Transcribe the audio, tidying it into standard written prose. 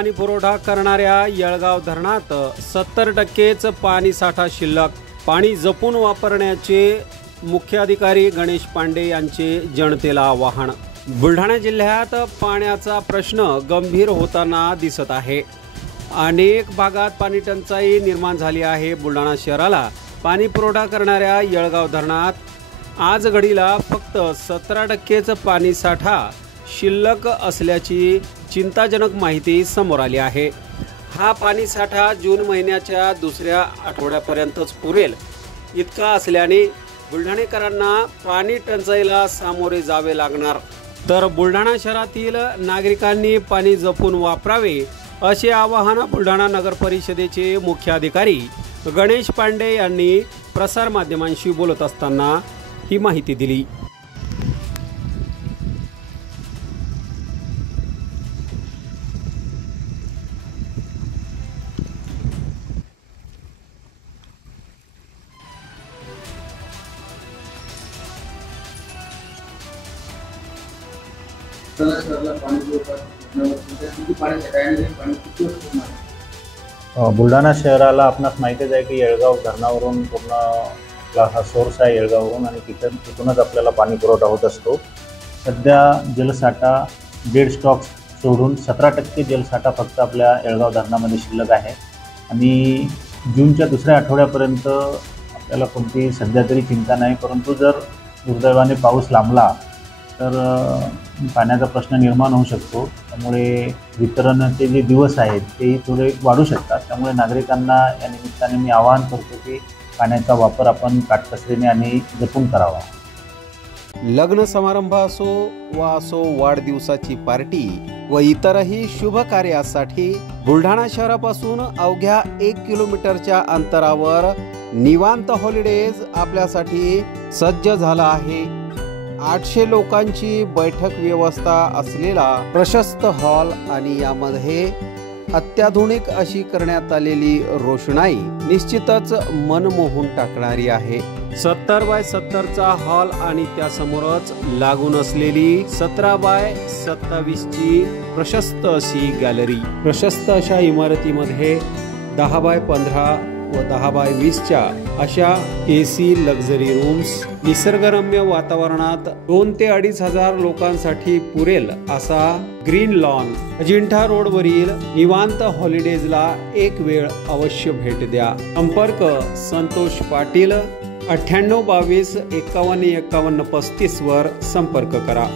पाणी पुरवठा करणाऱ्या येळगाव धरणात 70%च पाणी साठा शिल्लक। पाणी जपून वापरण्याचे मुख्याधिकारी गणेश पांडे यांचे जनतेला आवाहन। बुलढाणा जिल्ह्यात पाण्याचा प्रश्न गंभीर होताना दिसत आहे। अनेक भागात पाणी टंचाई निर्माण झाली आहे। बुलढाणा शहराला पाणी पुरवठा करणाऱ्या येळगाव धरणात आज घडीला फक्त 17%च पाणी साठा शिल्लक असल्याची चिंताजनक माहिती समोर आली आहे। हा पाणी साठा जून महिन्याच्या दुसऱ्या आठवड्यापर्यंतच पुरेल इतका असल्याने बुलढाणेकरांना पाणी टंचाईला सामोरे जावे लागणार। तर बुलढाणा शहरातील नागरिकांनी पाणी जपून वापरावे असे आवाहन बुलढाणा नगर परिषदेचे मुख्याधिकारी गणेश पांडे यांनी प्रसार माध्यमांशी बोलत असताना ही माहिती दिली। बुलढाणा शहराला आपणास माहितीच आहे की येळगाव धरणावरून पूर्ण हा सोर्स आहे येळगाववरून आणि तिथूनच आपल्याला पाणी पुरवठा होत असतो। सध्या जलसाठा डेड स्टॉक्स सोडून 17% जलसाठा फक्त आपल्या येळगाव धरणामध्ये शिल्लक आहे आणि जूनच्या दुसऱ्या आठवड्यापर्यंत आपल्याला कोणती सध्या तरी चिंता नाही, परंतु जर दुर्दैवाने पाऊस लांबला तर पाण्याचा प्रश्न निर्माण होऊ शकतो। त्यामुळे वितरणाचे जे दिवस आहेत ते थोडे वाढू शकतात। त्यामुळे नागरिकांना या निमित्ताने मी आवाहन करतो की पाण्याचा वापर आपण काटकसरीने आणि जपून करावा। लग्न समारंभ असो वाढदिवसाची पार्टी व इतरही शुभ कार्यासाठी बुलढाणा शहरापासून अवघ्या 1 किलोमीटरच्या अंतरावर निवांत हॉलिडेज आपल्यासाठी सज्ज झाला आहे। 800 लोकांची बैठक व्यवस्था असलेला प्रशस्त हॉल आणि यामध्ये अत्याधुनिक अशी करण्यात आलेली रोषणाई निश्चितच मन मोहून टाकणारी आहे। 70 बाय 70चा हॉल आणि त्यासमोरच लागून असलेली 17 बाय 27 ची प्रशस्त अशी गॅलरी। प्रशस्त अशा इमारतीमध्ये 10 बाय 15 व 10 बाय 20च्या अशा AC लक्झरी रूम्स, निसर्गरम्य वातावरणात 2 ते 2.5 हजार लोकांसाठी पुरेल असा ग्रीन लॉन। अजिंठा रोडवरील निवांत हॉलिडेजला एक वेळ अवश्य भेट द्या। संपर्क संतोष पाटील 98 22 51 51 35 वर संपर्क करा।